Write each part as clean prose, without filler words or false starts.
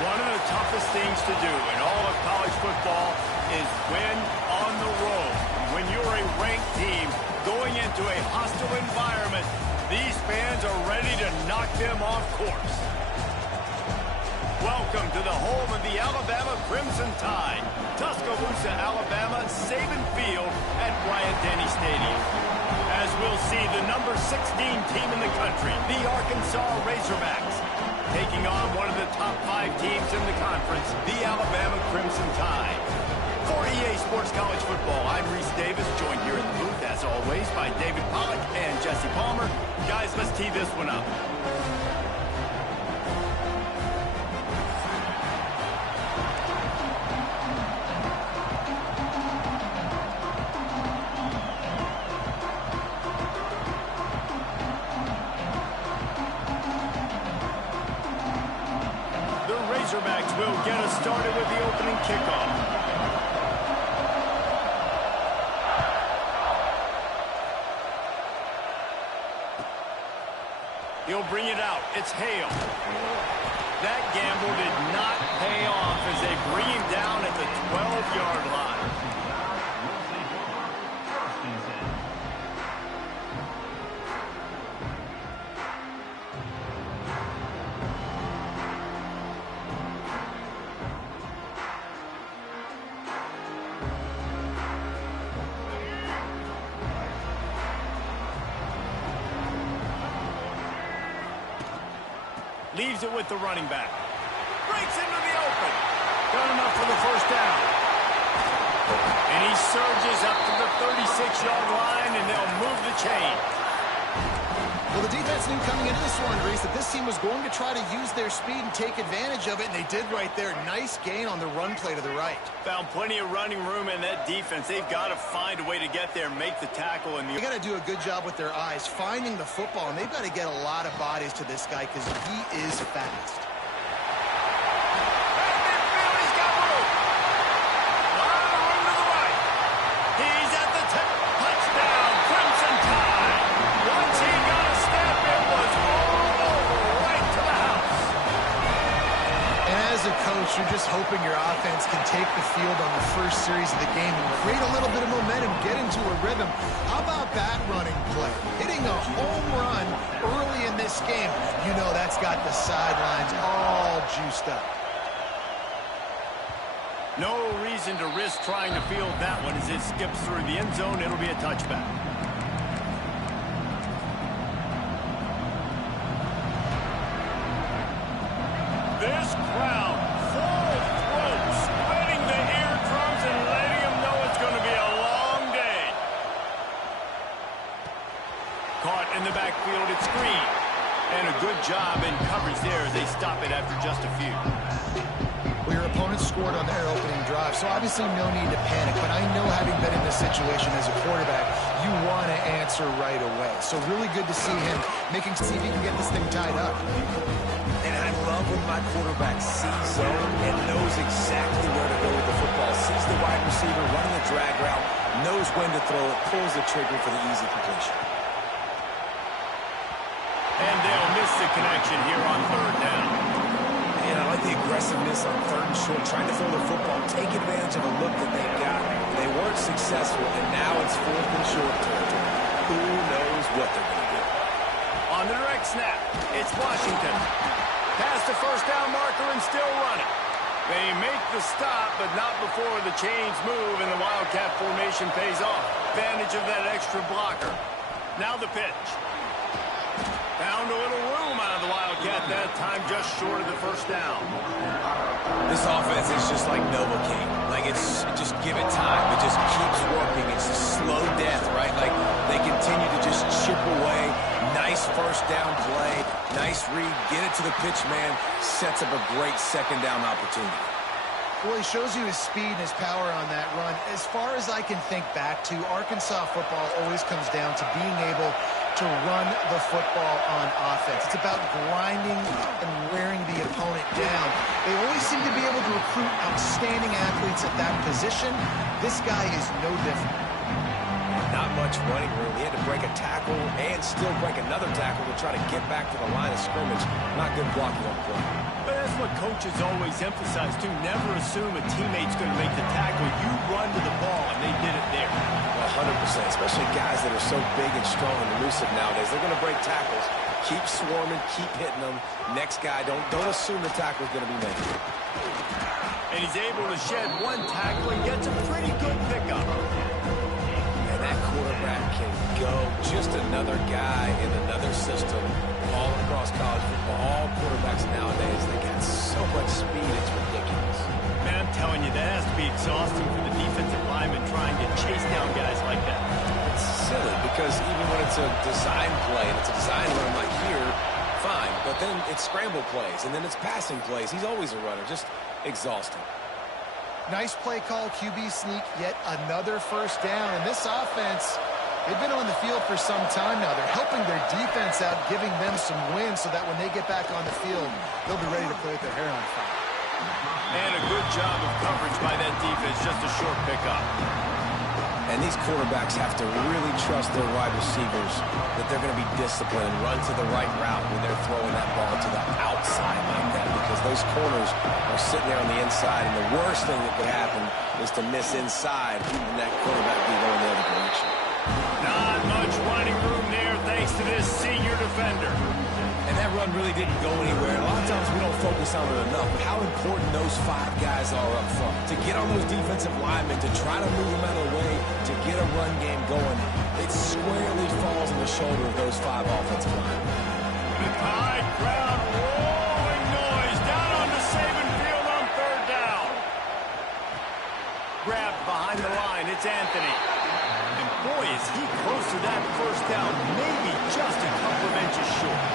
One of the toughest things to do in all of college football is win on the road. When you're a ranked team going into a hostile environment, these fans are ready to knock them off course. Welcome to the home of the Alabama Crimson Tide, Tuscaloosa, Alabama, Saban Field at Bryant-Denny Stadium. As we'll see, the number 16 team in the country, the Arkansas Razorbacks, taking on one of the top 5 teams in the conference, the Alabama Crimson Tide. For EA Sports College Football, I'm Reese Davis, joined here in the booth, as always, by David Pollack and Jesse Palmer. Guys, let's tee this one up. Razorbacks will get us started with the opening kickoff. He'll bring it out. It's Hale. That gamble did not pay off as they bring him down at the 12-yard line. Leaves it with the running back. Breaks into the open. Got enough for the first down. And he surges up to the 36-yard line, and they'll move the chain. Well, the defense knew coming into this one, Reese, that this team was going to try to use their speed and take advantage of it, and they did right there. Nice gain on the run play to the right. Found plenty of running room in that defense. They've got to find a way to get there and make the tackle. They got to do a good job with their eyes, finding the football, and they've got to get a lot of bodies to this guy because he is fast. He's got room. A lot of room to the right. He's at the tip. Touchdown, Crimson Tide. Once he got a step, it was all over, right to the house. And as a coach, you're just hoping your offense can take the field on the first series of the game and create a little bit of momentum, get into a rhythm. How about that running play? Hitting a home run early in this game. You know that's got the sidelines all juiced up. No reason to risk trying to field that one as it skips through the end zone. It'll be a touchback. This crowd, full throat, spreading the eardrums and letting them know it's going to be a long day. Caught in the backfield at screen. And a good job in coverage there as they stop it after just a few. Well, your opponent scored on their opening drive, so obviously no need to panic. But I know, having been in this situation as a quarterback, you want to answer right away. So really good to see him see if he can get this thing tied up. And I love when my quarterback sees zone and knows exactly where to go with the football. Sees the wide receiver running the drag route, knows when to throw it, pulls the trigger for the easy completion. And they'll miss the connection here on third down. And I like the aggressiveness on third and short, trying to throw the football, take advantage of a look that they got. They weren't successful, and now it's fourth and short territory. Who knows what they're going to do? On the direct snap, it's Washington. Past the first down marker and still running. They make the stop, but not before the chains move and the Wildcat formation pays off. Advantage of that extra blocker. Now the pitch. Found a little room out of the Wildcat that time, just short of the first down. This offense is just like Novocaine. Like, it's just give it time. It just keeps working. It's a slow death, right? Like, they continue to just chip away. Nice first down play. Nice read. Get it to the pitch man. Sets up a great second down opportunity. Well, he shows you his speed and his power on that run. As far as I can think back to, Arkansas football always comes down to being able to run the football on offense. It's about grinding and wearing the opponent down. They always seem to be able to recruit outstanding athletes at that position. This guy is no different. Not much running room. He had to break a tackle and still break another tackle to try to get back to the line of scrimmage. Not good blocking on play. But that's what coaches always emphasize, too. Never assume a teammate's going to make the tackle. You run to the ball, and they did it there. 100%, especially guys that are so big and strong and elusive nowadays. They're going to break tackles. Keep swarming, keep hitting them. Next guy, don't assume the tackle's going to be made. And he's able to shed one tackle and gets a pretty good pickup. And that quarterback can go. Just another guy in another system all across college football. All quarterbacks nowadays, they got so much speed, it's ridiculous. Man, I'm telling you, that has to be exhausting for the defensive lineman trying to chase down guys like that. It's silly because even when it's a design play and it's a design run like here, fine. But then it's scramble plays and then it's passing plays. He's always a runner. Just exhausting. Nice play call, QB sneak, yet another first down. And this offense, they've been on the field for some time now. They're helping their defense out, giving them some wins so that when they get back on the field, they'll be ready to play with their hair on fire. And a good job of coverage by that defense, just a short pickup. And these quarterbacks have to really trust their wide receivers that they're going to be disciplined and run to the right route when they're throwing that ball to the outside like that, because those corners are sitting there on the inside, and the worst thing that could happen is to miss inside and that quarterback be going the other direction. Not much running room there thanks to this senior defender. And that run really didn't go anywhere. A lot of times we don't focus on it enough, but how important those five guys are up front. To get on those defensive linemen, to try to move them out of the way, to get a run game going, it squarely falls on the shoulder of those five offensive linemen. The high crowd rolling noise down on the Saban field on third down. Grabbed behind the line, it's Anthony. And boy, is he close to that first down, maybe just a couple of inches short.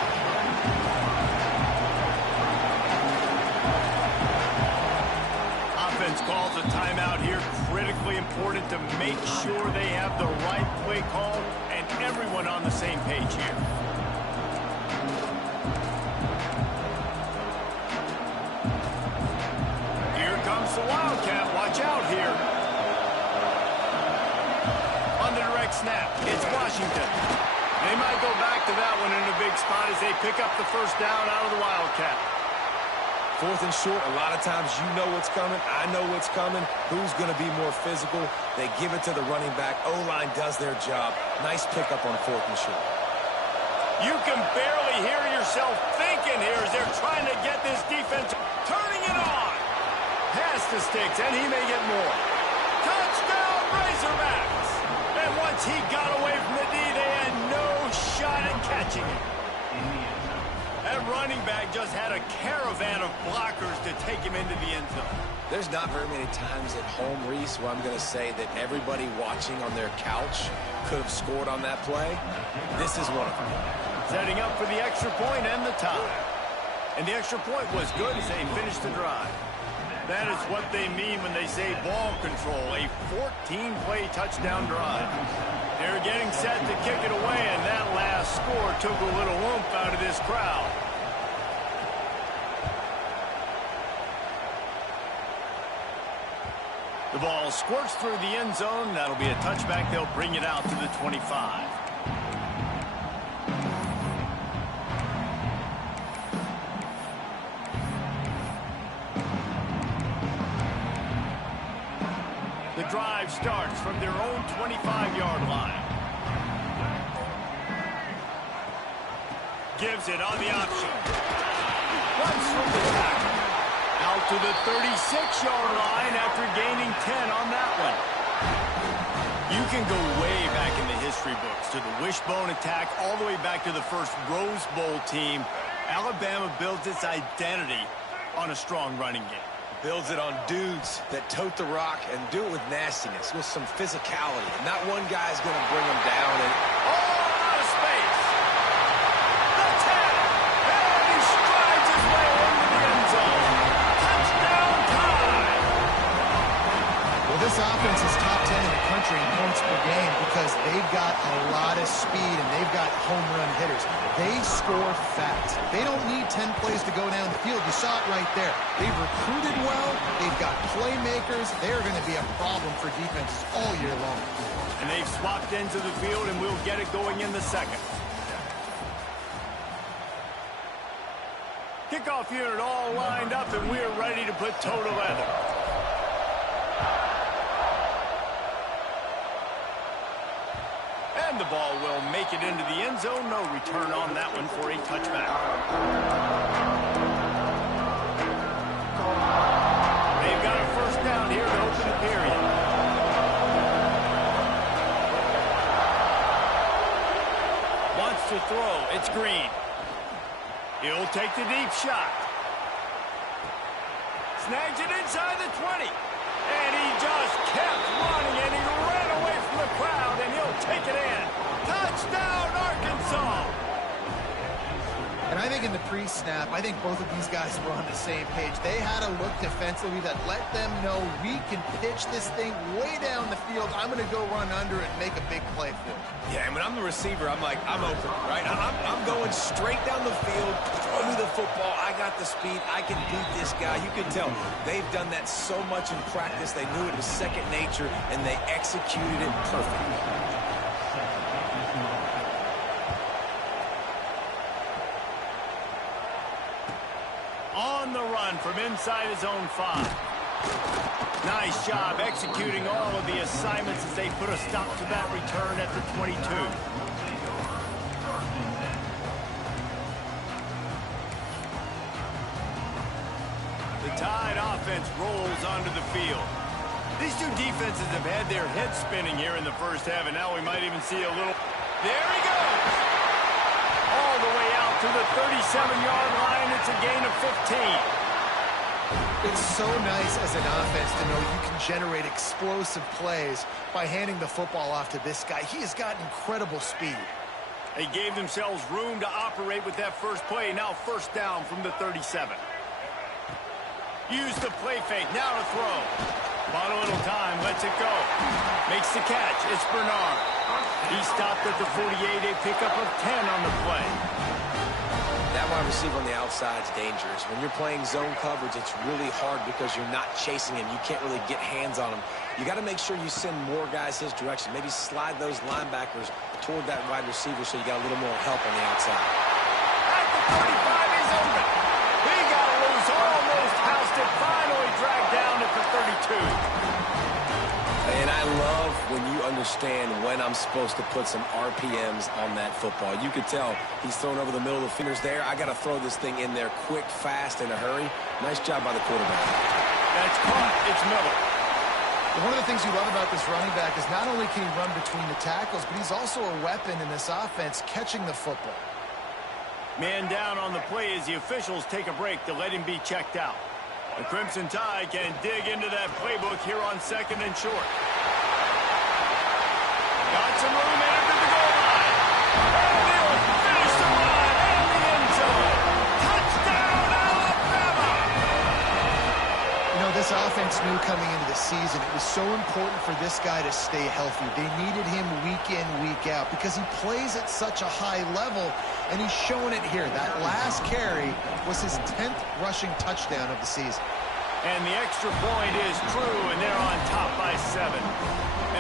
Offense calls a timeout here. Critically important to make sure they have the right play call and everyone on the same page here. Here comes the Wildcat. Watch out here. On the direct snap, it's Washington. They might go back to that one in a big spot as they pick up the first down out of the Wildcat. Fourth and short, a lot of times you know what's coming. I know what's coming. Who's going to be more physical? They give it to the running back. O-line does their job. Nice pickup on fourth and short. You can barely hear yourself thinking here as they're trying to get this defense turning it on. Pass the sticks, and he may get more. Touchdown, Razorbacks! And once he got away from the D, they had no shot at catching it. That running back just had a caravan of blockers to take him into the end zone. There's not very many times at home, Reese, where I'm going to say that everybody watching on their couch could have scored on that play. This is one of them. Setting up for the extra point and the tie. And the extra point was good as they finished the drive. That is what they mean when they say ball control, a 14-play touchdown drive. They're getting set to kick it away, and that last score took a little oomph out of this crowd. The ball squirts through the end zone. That'll be a touchback. They'll bring it out to the 25. The drive starts from their own 25-yard line. Gives it on the option. Runs from the tackle. Out to the 36-yard line after gaining 10 on that one. You can go way back in the history books to the wishbone attack all the way back to the first Rose Bowl team. Alabama builds its identity on a strong running game. Builds it on dudes that tote the rock and do it with nastiness, with some physicality. Not one guy's going to bring them down. And out of space. The 10. And he strides his way into the end zone. Touchdown time. Well, this offense is top 10 in the country country in points per game because they've got a lot of speed and they've got home run hitters. They score fast. They don't need 10 plays to go down the field. You saw it right there. They've recruited well. They've got playmakers. They're going to be a problem for defenses all year long. And they've swapped into the field, and we'll get it going in the second. Kickoff unit all lined up, and we're ready to put toe to leather. And the ball will make it into the end zone. No return on that one for a touchback. They've got a first down here to open the period. Wants to throw. It's Green. He'll take the deep shot. Snags it inside the 20. And he just kept running, and he ran away from the crowd, and he'll take it in. Touchdown, Arkansas! And I think in the pre-snap, I think both of these guys were on the same page. They had a look defensively that let them know we can pitch this thing way down the field. I'm going to go run under it and make a big play for it. Yeah, and when I'm the receiver, I'm like, I'm open, right? I'm going straight down the field, throw me the football. I got the speed. I can beat this guy. You can tell they've done that so much in practice. They knew it was second nature, and they executed it perfectly. On the run from inside his own 5. Nice job executing all of the assignments as they put a stop to that return at the 22. The Tide offense rolls onto the field. These two defenses have had their heads spinning here in the first half, and now we might even see a little... There he goes! All the way out to the 37-yard line. It's a gain of 15. It's so nice as an offense to know you can generate explosive plays by handing the football off to this guy. He has got incredible speed. They gave themselves room to operate with that first play. Now first down from the 37. Use the play fake. Now to throw. Bought a little time. Lets it go. Makes the catch. It's Bernard. He stopped at the 48. A pickup of 10 on the play. That wide receiver on the outside is dangerous. When you're playing zone coverage, it's really hard because you're not chasing him. You can't really get hands on him. You got to make sure you send more guys his direction. Maybe slide those linebackers toward that wide receiver so you got a little more help on the outside. At the 35, he's open. He got loose, almost housed it, finally dragged down at the 32. And I love when you understand when I'm supposed to put some RPMs on that football. You could tell he's throwing over the middle of the fingers there. I got to throw this thing in there quick, fast, in a hurry. Nice job by the quarterback. That's caught. It's Miller. One of the things you love about this running back is not only can he run between the tackles, but he's also a weapon in this offense catching the football. Man down on the play as the officials take a break to let him be checked out. The Crimson Tide can dig into that playbook here on second and short. Got some room after the goal line. And he'll finish the run and the end zone. Touchdown, Alabama! You know, this offense knew coming into the season it was so important for this guy to stay healthy. They needed him week in, week out because he plays at such a high level, and he's showing it here. That last carry was his 10th rushing touchdown of the season. And the extra point is true, and they're on top by 7.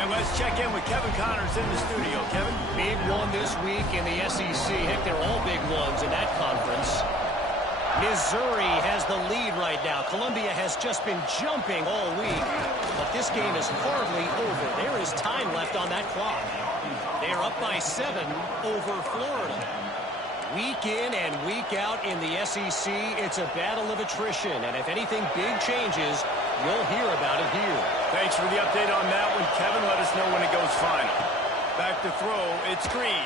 And let's check in with Kevin Connors in the studio. Kevin? Big one this week in the SEC. Heck, they're all big ones in that conference. Missouri has the lead right now. Columbia has just been jumping all week. But this game is hardly over. There is time left on that clock. They're up by 7 over Florida. Week in and week out in the SEC, it's a battle of attrition. And if anything big changes, you'll hear about it here. Thanks for the update on that one, Kevin. Let us know when it goes final. Back to throw. It's Green.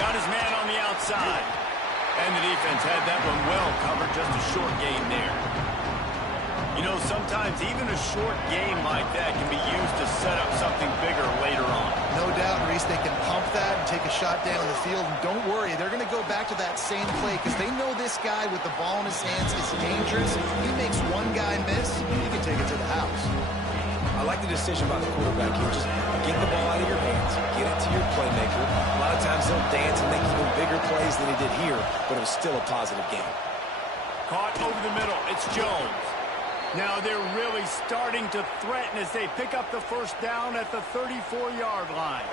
Got his man on the outside. And the defense had that one well covered. Just a short game there. You know, sometimes even a short game like that can be used to set up something bigger later on. No doubt, Reese, they can pump that and take a shot down the field. And don't worry, they're going to go back to that same play because they know this guy with the ball in his hands is dangerous. He makes one guy miss, he can take it to the house. I like the decision by the quarterback here. Just get the ball out of your hands, get it to your playmaker. A lot of times they'll dance and make even bigger plays than he did here, but it was still a positive game. Caught over the middle. It's Jones. Now they're really starting to threaten as they pick up the first down at the 34-yard line.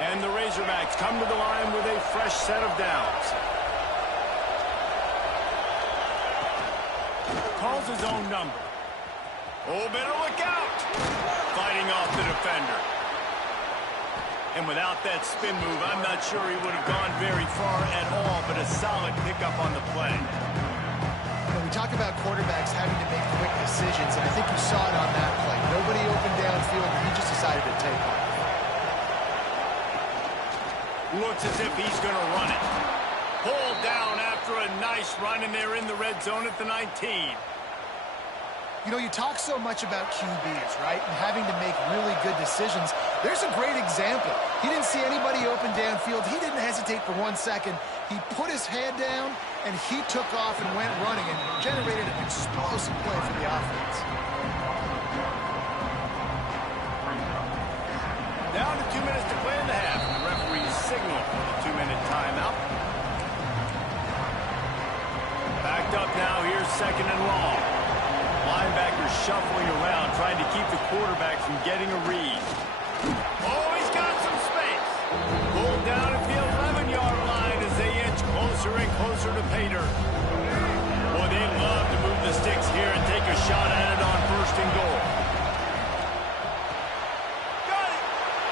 And the Razorbacks come to the line with a fresh set of downs. Calls his own number. Oh, better look out. Fighting off the defender. And without that spin move, I'm not sure he would have gone very far at all, but a solid pickup on the play. We talk about quarterbacks having to make quick decisions, and I think you saw it on that play. Nobody opened downfield, and he just decided to take off. Looks as if he's going to run it. Pulled down after a nice run, and they're in the red zone at the 19. You know, you talk so much about QBs, right, and having to make really good decisions. There's a great example. He didn't see anybody open downfield. He didn't hesitate for 1 second. He put his head down, and he took off and went running and generated an explosive play for the offense. Down to 2 minutes to play in the half. The referee's signal for the 2-minute timeout. Backed up now. Here's second and long. Linebackers shuffling around, trying to keep the quarterback from getting a read. Oh, he's got some space. Pulled down at the 11-yard line as they inch closer and closer to Pater. Boy, they love to move the sticks here and take a shot at it on first and goal. Got it.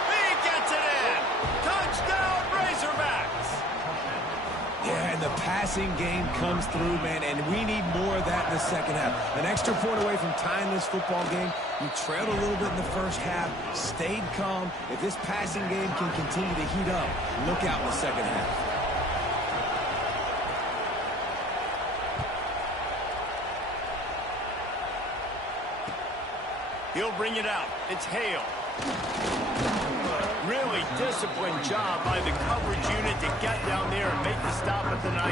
He gets it in. Touchdown, Razorbacks. Yeah, and the passing game comes through, man, and we need more of that in the second half. An extra point away from tying this football game. You trailed a little bit in the first half, stayed calm. If this passing game can continue to heat up, look out in the second half. He'll bring it out. It's Hale. Really disciplined job by the coverage unit to get down there and make the stop at the 19.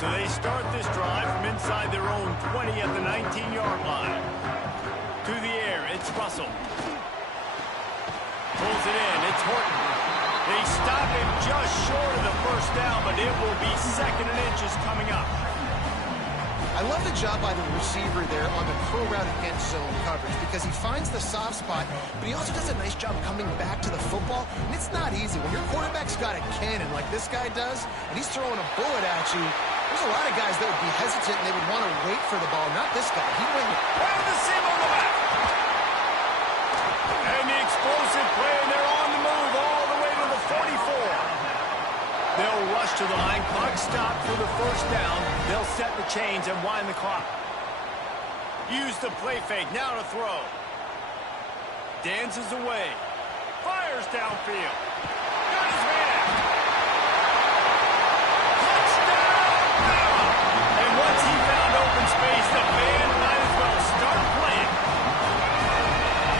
So they start this drive from inside their own 20 at the 19-yard line. To the air, it's Russell. Pulls it in, it's Horton. They stop him just short of the first down, but it will be second and inches coming up. I love the job by the receiver there on the curl route against zone coverage because he finds the soft spot, but he also does a nice job coming back to the football. And it's not easy. When your quarterback's got a cannon like this guy does, and he's throwing a bullet at you, there's a lot of guys that would be hesitant and they would want to wait for the ball. Not this guy. He went down the seam on the left. And the explosive play, and they're on the move all the way to the 44. They'll rush to the line. Clock stopped for the first down. They'll set the chains and wind the clock. Use the play fake. Now to throw. Dances away. Fires downfield. Got his man. Touchdown, Bama! And once he found open space, the band might as well start playing.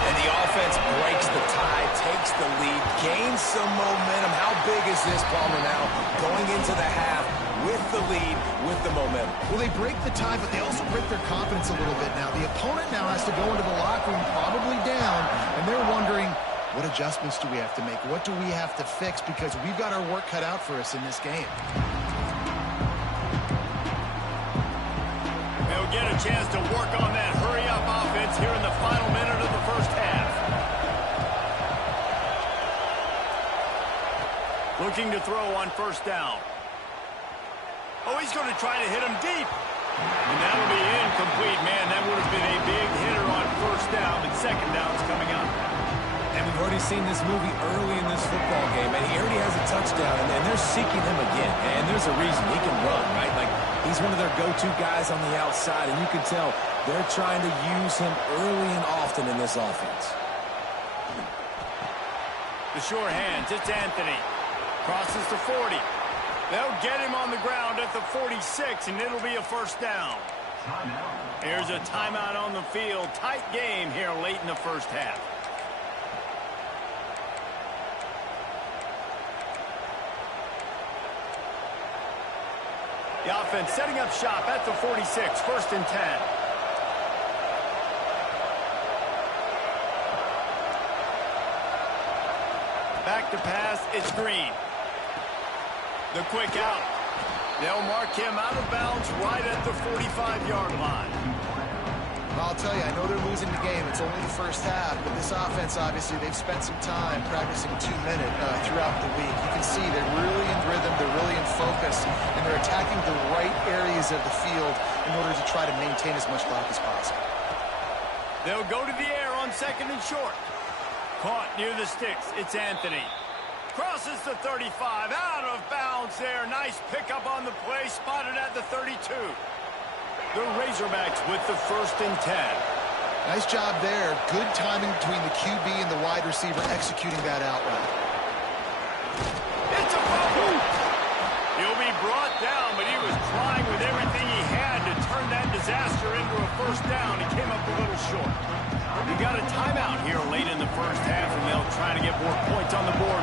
And the offense breaks the tie, takes the lead, gains some momentum. How big is this, Palmer, now? Going into the half with the lead, with the momentum. Well, they break the tie, but they also break their confidence a little bit now. The opponent now has to go into the locker room probably down, and they're wondering, what adjustments do we have to make? What do we have to fix? Because we've got our work cut out for us in this game. They'll get a chance to work on that hurry-up offense here in the final minute of the first half. Looking to throw on first down. Oh, he's going to try to hit him deep. And that'll be incomplete. Man, that would have been a big hitter on first down, but second down's coming up. And we've already seen this movie early in this football game, and he already has a touchdown, and they're seeking him again. And there's a reason. He can run, right? Like, he's one of their go-to guys on the outside, and you can tell they're trying to use him early and often in this offense. The sure hands, it's Anthony. Crosses the 40. They'll get him on the ground at the 46, and it'll be a first down. Here's a timeout on the field. Tight game here late in the first half. The offense setting up shop at the 46, first and 10. Back to pass, it's Green. The quick out. They'll mark him out of bounds right at the 45-yard line. I'll tell you, I know they're losing the game. It's only the first half, but this offense, obviously, they've spent some time practicing 2-minute throughout the week. You can see they're really in rhythm, they're really in focus, and they're attacking the right areas of the field in order to try to maintain as much clock as possible. They'll go to the air on 2nd and short. Caught near the sticks. It's Anthony. Crosses the 35. Out of bounds there. Nice pickup on the play. Spotted at the 32. The Razorbacks with the 1st and 10. Nice job there. Good timing between the QB and the wide receiver executing that out route. It's a fumble. He'll be brought down, but he was trying with everything he had to turn that disaster into a 1st down. He came up a little short. We got a timeout here late in the 1st half, and they'll try to get more points on the board.